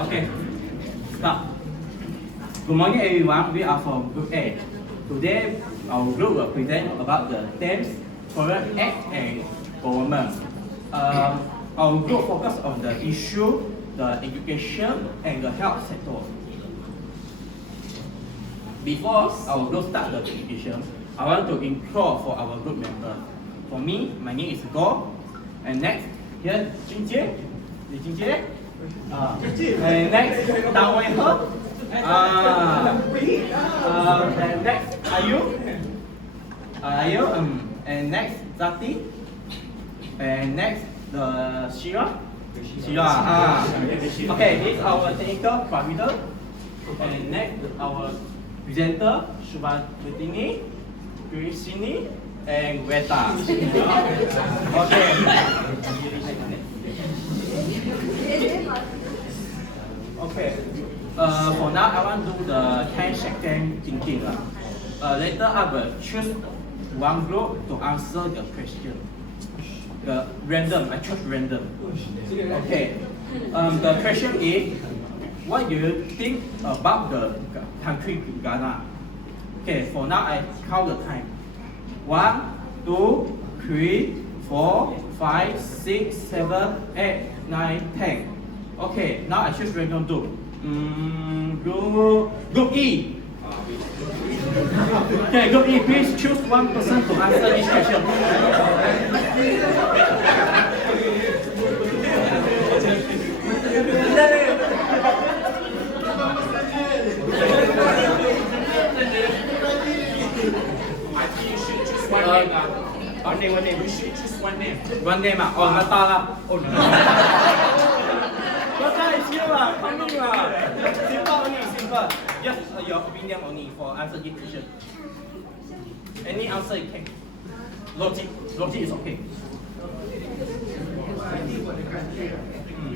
Okay, start. Good morning everyone, we are from Group A. Today, our group will present about the themes, Foreign Act and Government. Our group focus on the issue, the education and the health sector. Before our group start the presentation, I want to intro for our group members. For me, my name is Go. And next, here, Jinjie. Jinjie. And next, Dao Wei He. And next, Ayu. And next, Zati. And next, the Shira. Okay, this is our technical parameter. And next, our presenter, SUUBAVENTHINI, THIRISHAALINI, and VEHTAAH. Okay. Okay. For now, I want to do the 10-second thinking. Later, I will choose one group to answer the question. I choose random. Okay. The question is, what do you think about the country Ghana? Okay, for now I count the time. 1, 2, 3, 4, 5, 6, 7, 8, 9, 10. Okay, now I choose random group. Group E. Okay, Group E, please choose one person to answer this question. One name. We should choose one name. One name ah. Oh, Natala. Oh no. Natala is you lah. Coming lah. Simple only, simple. Just your opinion only for answer this question. Any answer you can. Logic is okay. I think for the country,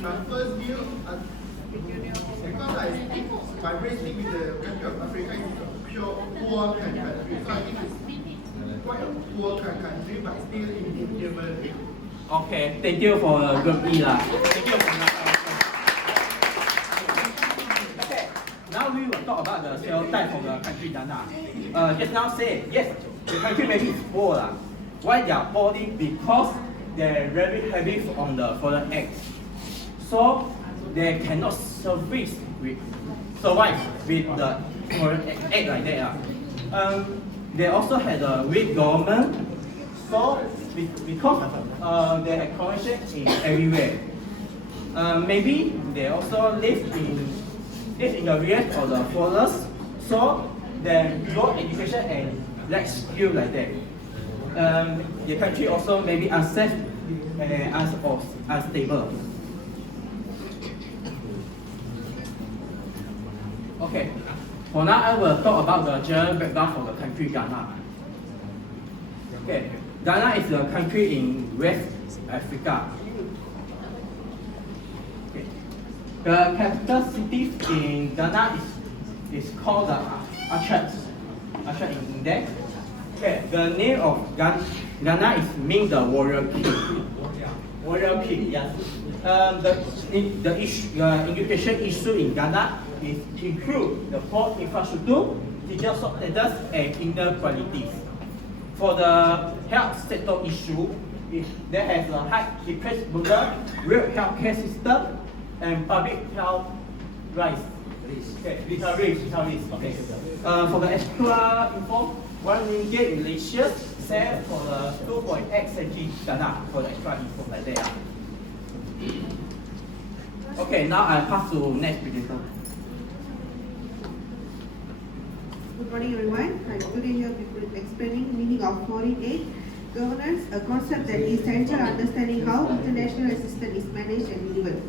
my first view, because my relationship with the country of Africa is a pure poor country, so I think it's quite a poor country, but still in development. Okay, thank you for Group E lah. Thank you for that. Okay, now we will talk about the stereotype of the country Ghana. Just now say yes, the country maybe is poor lah. Why they are poor? Because they're very heavy on the foreign aid, so they cannot survive with the foreign aid like that. They also had a weak government, so because they had corruption in everywhere. Maybe they also live in the region of the forest, so they low education and lack skill like that. The country also maybe unsafe and unstable. Okay, for now I will talk about the general background for the country Ghana. Okay, Ghana is a country in West Africa. Okay. The capital city in Ghana is called Accra in there. Okay, the name of Ghana is mean the warrior king. Warrior king, yes. The education issue in Ghana is include the poor infrastructure, teacher shortages, and inequalities. For the health sector issue, there has a high decreased burden, real healthcare system, and public health rights. Okay, okay. For the extra info, 1 ringgit in Malaysia, sell for the 2.8 cent Ghana for the extra info like that. Okay, now I pass to next presenter. Good morning everyone. I'm today here explaining the meaning of foreign aid governance, a concept that is central understanding how international assistance is managed and delivered.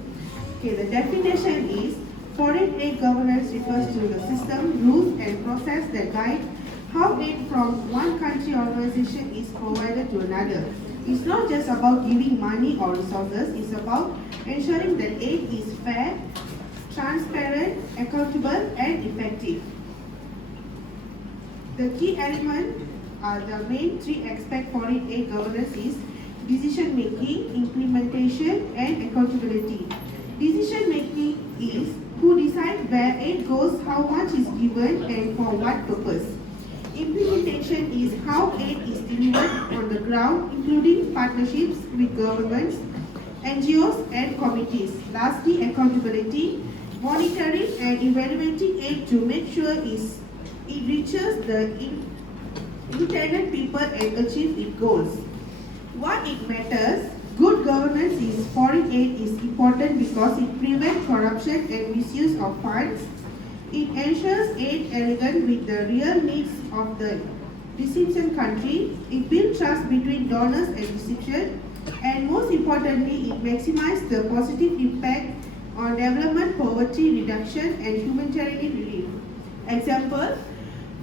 Okay, the definition is foreign aid governance refers to the system, rules and process that guide how aid from one country or organization is provided to another. It's not just about giving money or resources, it's about ensuring that aid is fair, transparent, accountable and effective. The key element, the main three aspects foreign aid governance is decision making, implementation and accountability. Decision making is goes, how much is given and for what purpose. Implementation is how aid is delivered on the ground, including partnerships with governments, NGOs and committees. Lastly, accountability, monitoring and evaluating aid to make sure it reaches the intended people and achieves its goals. Why it matters? Good governance is foreign aid is important because it prevents corruption and misuse of funds. It ensures aid aligned with the real needs of the recipient country. It builds trust between donors and recipients. And most importantly, it maximizes the positive impact on development, poverty reduction, and humanitarian relief. Example,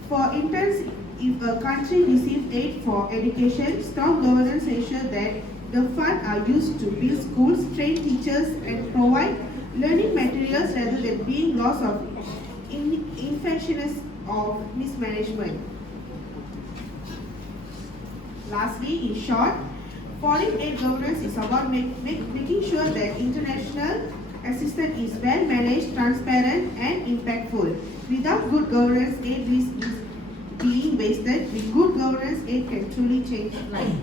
for instance, if a country receives aid for education, strong governance ensures that the funds are used to build schools, train teachers, and provide learning materials rather than being lost of ineffectiveness of mismanagement. Lastly, in short, foreign aid governance is about making sure that international assistance is well managed, transparent, and impactful. Without good governance, aid risks being wasted. With good governance, aid can truly change lives.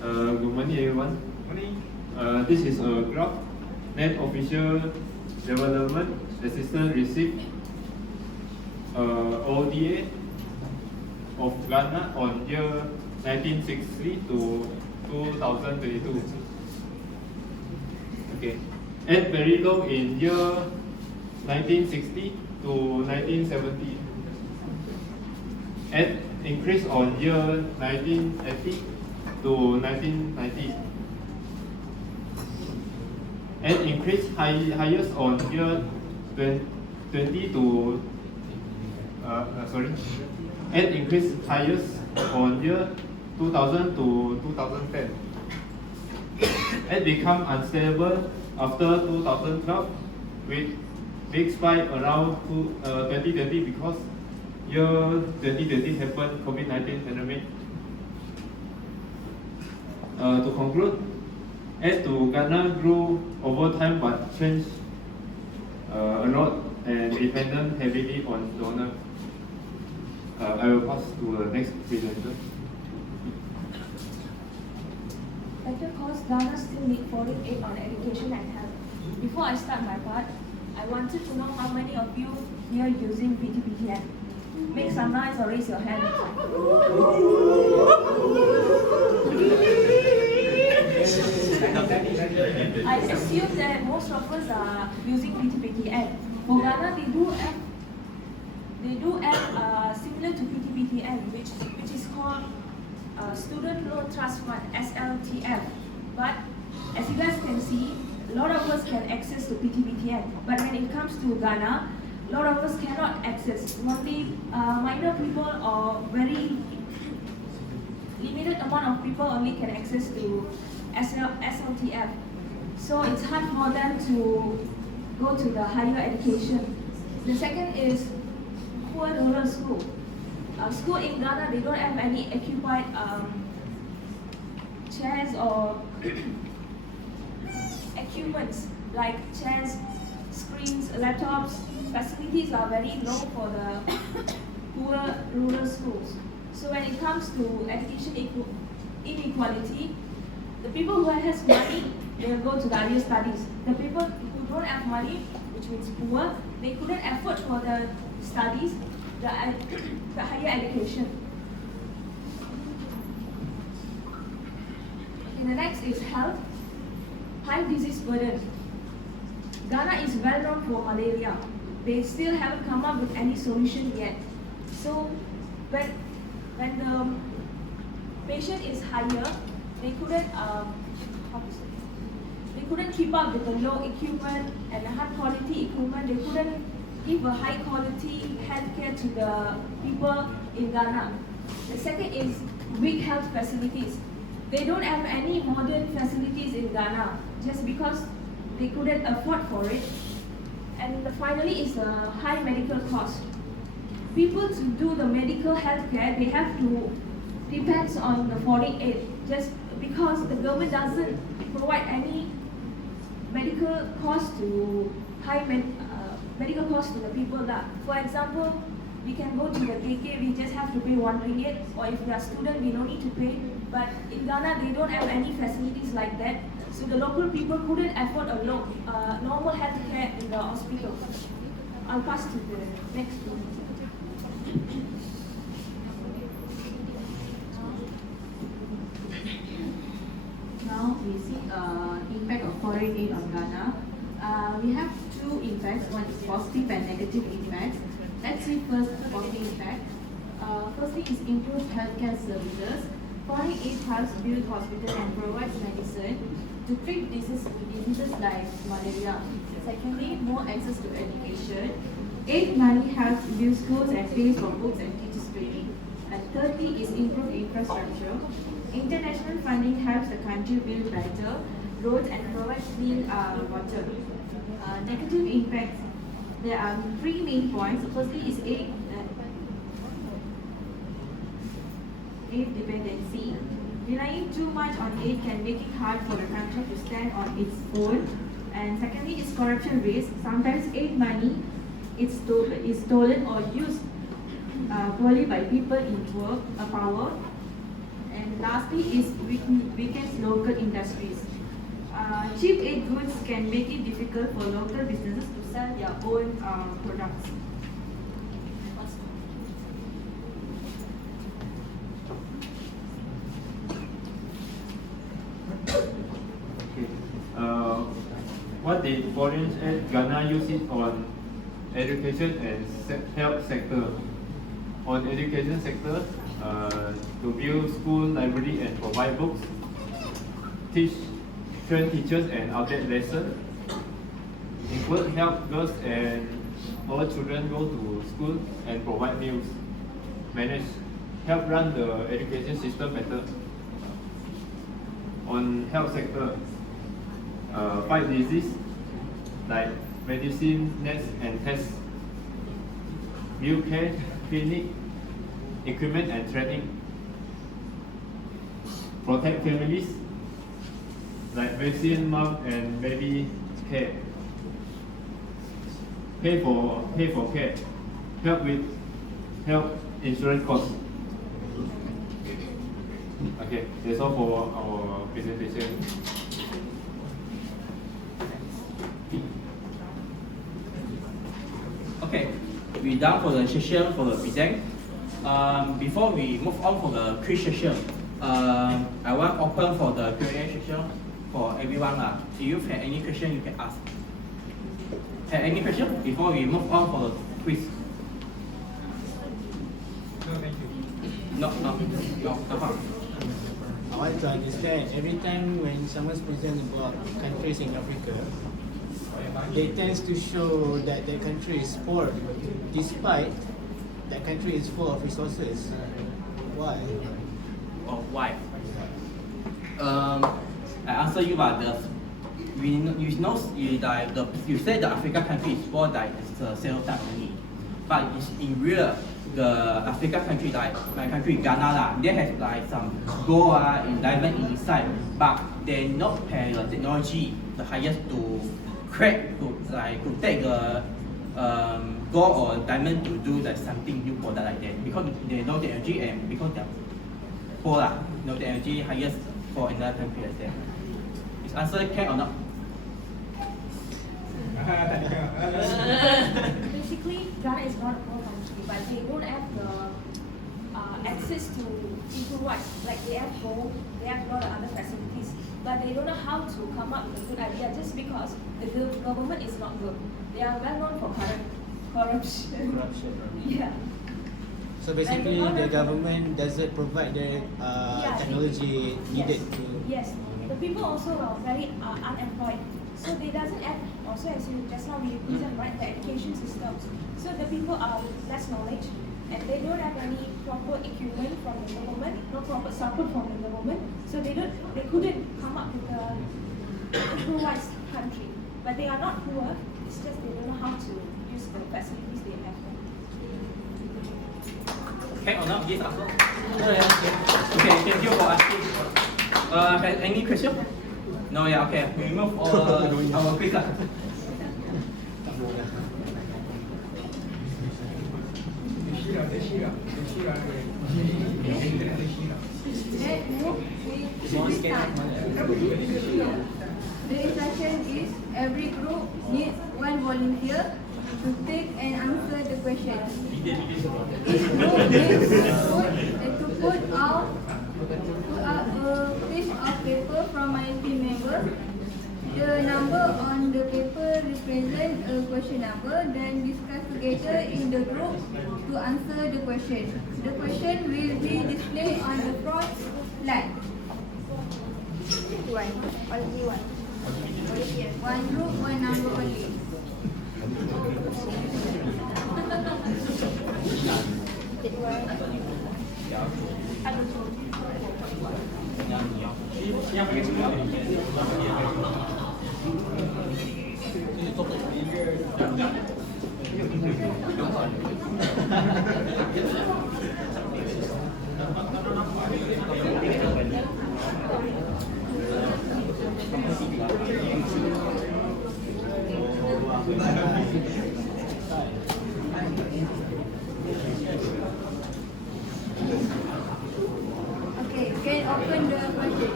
Good morning, everyone. This is a graph. Net official development assistance received ODA of Ghana on year 1960 to 2022. Okay, aid very low in year 1960 to 1970. Aid increased on year 1980 to 1990. And increased highest on year 20 to and increased highest on year 2000 to 2010. And become unstable after 2012 with big spike around 2020 because year 2020 happened COVID-19 pandemic. To conclude, aid to Ghana grew over time but changed a lot and depended heavily on donors. I will pass to the next presenter. Better cause Ghana still need foreign aid on education and health. Before I start my part, I wanted to know how many of you here using PTPTN. Make some noise or raise your hand. I assume that most of us are using PTPTN. For Ghana, they do have similar to PTPTN, which is called Student Loan Trust Fund, SLTF. But as you guys can see, a lot of us can access to PTPTN. But when it comes to Ghana, a lot of us cannot access. Only minor people or very limited amount of people only can access to SLTF. So it's hard for them to go to the higher education. The second is poor rural school. School in Ghana, they don't have any occupied chairs or equipments like chairs, screens, laptops. Facilities are very low for the poor rural schools. So when it comes to education inequality, the people who has money, they will go to the higher studies. The people who don't have money, which means poor, they couldn't afford for the studies, the higher education. And the next is health. High disease burden. Ghana is well known for malaria. They still haven't come up with any solution yet. So when the patient is higher, they couldn't keep up with the low equipment and the high quality equipment. They couldn't give a high quality healthcare to the people in Ghana. The second is weak health facilities. They don't have any modern facilities in Ghana just because they couldn't afford for it. And finally is the high medical cost. People to do the medical healthcare, they have to depends on the foreign aid, just because the government doesn't provide any medical cost to medical cost to the people. For example, we can go to the KK, we just have to pay 1 ringgit, or if we are student, we don't need to pay. But in Ghana, they don't have any facilities like that, so the local people couldn't afford a normal health care in the hospital. I'll pass to the next one. Now we see impact of foreign aid on Ghana. We have two impacts. One is positive and negative impacts. Let's see first positive impact. Firstly is improved healthcare services. Foreign aid helps build hospitals and provides medicine to treat diseases like malaria. Secondly, more access to education. Aid money helps build schools and pays for books and teachers training. And thirdly is improved infrastructure. International funding helps the country build better roads and provides clean water. Negative impacts. There are three main points. Firstly is aid dependency. Relying too much on aid can make it hard for the country to stand on its own. And secondly is corruption risk. Sometimes aid money is stolen or used poorly by people in power. And lastly is weakens local industries. Cheap aid goods can make it difficult for local businesses to sell their own products. What did foreign aid Ghana use it on education and health sector? On education sector, to build school, library and provide books, train teachers and update lessons, include help girls and all children go to school and provide meals, help run the education system better. On health sector, fight disease like medicine, nets and tests, build care, clinic, equipment and training, protect families like vaccine, mom and baby care, pay for care, help with health insurance costs. Okay, that's all for our presentation. Okay, we done for the session for the present. Before we move on for the quiz session, I want open for the Q&A session for everyone. If you have any question, you can ask. Have any question before we move on for the quiz? No, thank you. No. I want to understand, every time when someone's present about countries in Africa, they tend to show that their country is poor, despite that country is full of resources. Why? Or why? I answer you about this. You say the African country is poor, like it's a stereotype only. But it's in real, the African country, like my country Ghana, they have like some gold and diamond inside, but they not have the technology, the highest to crack, to take the gold or diamond to do like something new product like that, because they know technology and because they're poor, no technology highest for another country like that. Is answer can or not? Basically, Ghana is not a poor country, but they don't have the access to improvise. Like they have gold, they have a lot of other facilities, but they don't know how to come up with a good idea just because the government is not good. They are well known for corruption. Yeah. So basically, the government doesn't provide the technology needed to. Yes, the people also are very unemployed. So they doesn't have, also as you just now we present, right, the education systems. So the people are with less knowledge and they don't have any proper equipment from the government, no proper support from the government. So they couldn't come up with a improvised country. But they are not poor, It's just they don't know how to use the facilities they have. Okay or not? Yes, also. Okay, thank you for asking. Any question? No, yeah, okay. We move our quiz. The instruction is every group needs one volunteer to take and answer the question. Each group needs to put out a piece of paper from minority members. The number on the paper represents a question number, then discuss together in the group to answer the question. The question will be displayed on the front slide. Only one. One group, one number only. Okay, you can open the question.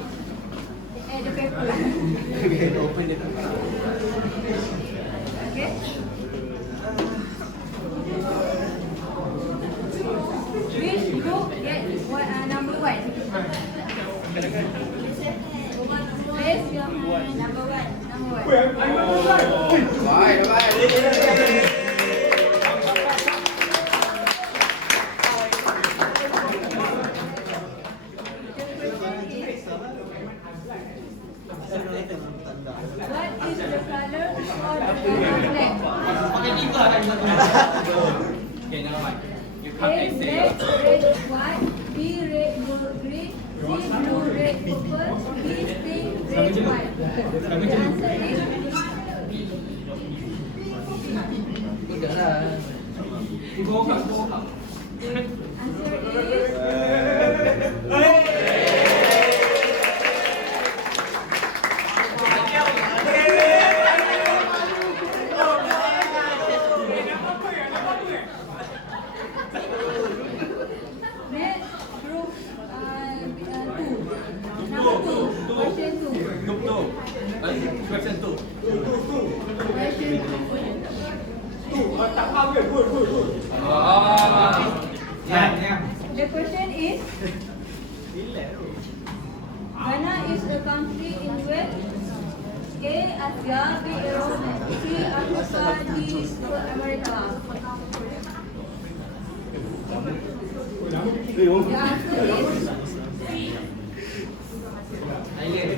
The paper. Open the paper. Okay. Which group get number one? Raise your hand. Number one. Number one. What is the color of the flag? Okay, never mind. You A, can't say. red, red, white. B, red, blue, green. C, blue, red, purple. D, pink, red, white. The answer is answer next group 2. Number 2. Question 2. Question 2. Question 2. The question is, Ghana is a country in West A. Asia, B. Europe, C. Africa, D. South America. The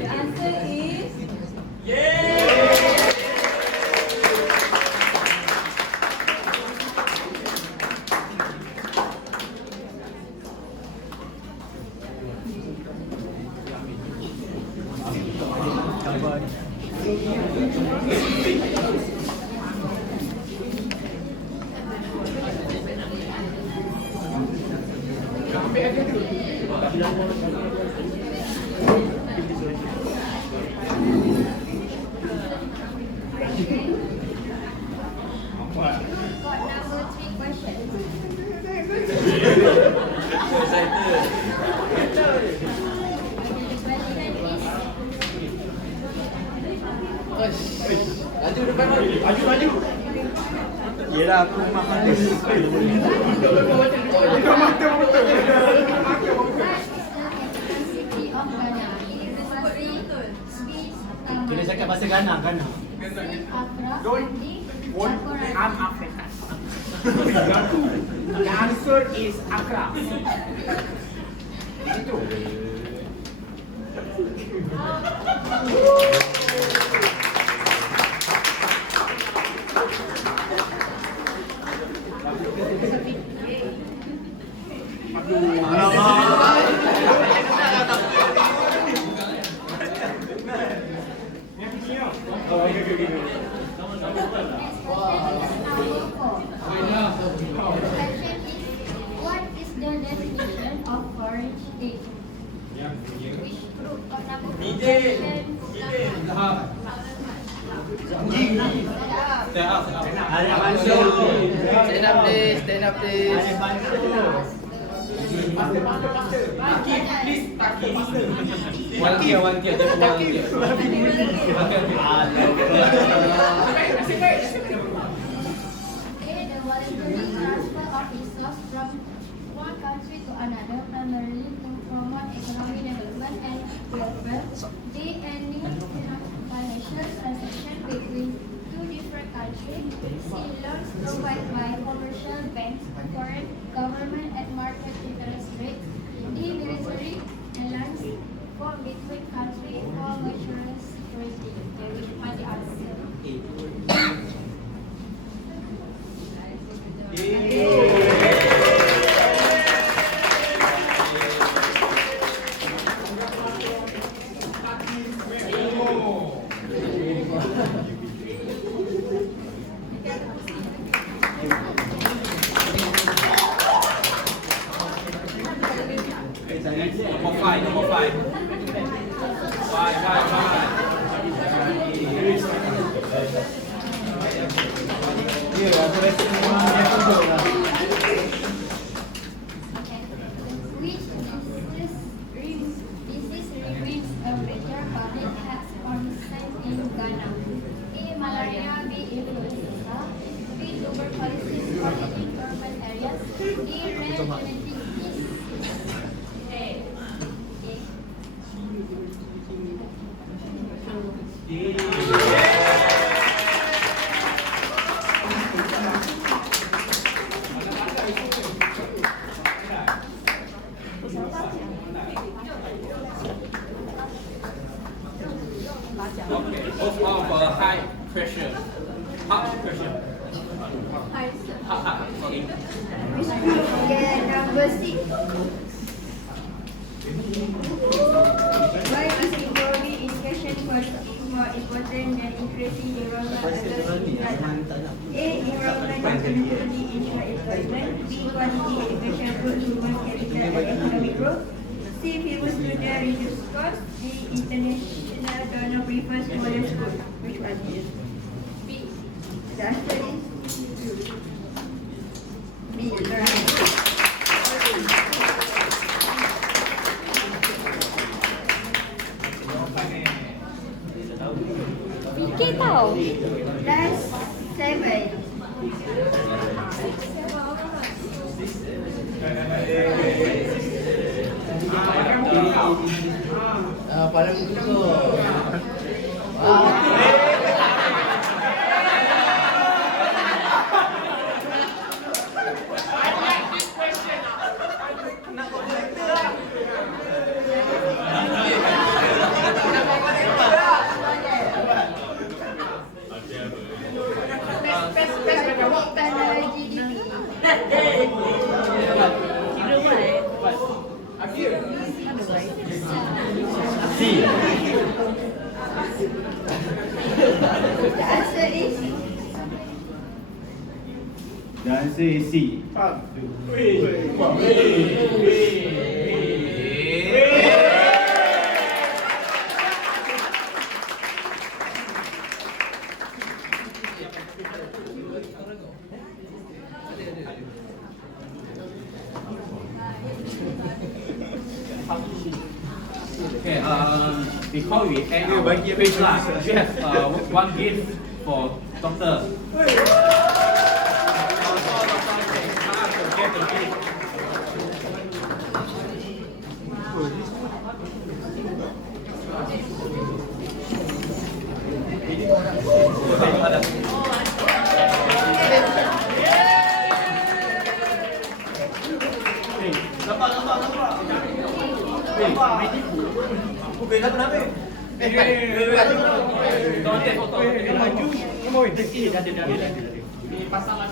answer is Yelah, aku makan dia. Kena cakap bahasa Ghana, Ghana. I'm African. The answer is Accra. Itu. Stand up please, stand up please. Volunteer, volunteer, just volunteer. The voluntary transfer of resources from one country to another, primarily to promote economic development and welfare. The any financial transaction between two different countries. Loans provided by commercial banks, foreign government at market interest rates. The military alliance formed between countries for mutual security. Which one the answer? Number five. Five. Which disease remains a major public health concern in Ghana? A. Malaria, B. Influenza, B. Tuberculosis only in urban areas, D. Rare genetic disease. Okay, most of high pressure. Heart pressure. Heart, sorry. Okay, number 6. Why is improving education quality more important than increasing enrollment under A. Enrollment economically ensure employment. B. Quality education boosts human capital and economic growth. C. Fewer students reduce costs. D. International donor prefers smaller schools. Which one is B? The answer is B. Right. Fikir tau. Last 7. Paling itu. The answer is C. Okay, before we end our speech, we have one gift for doctor. Pasang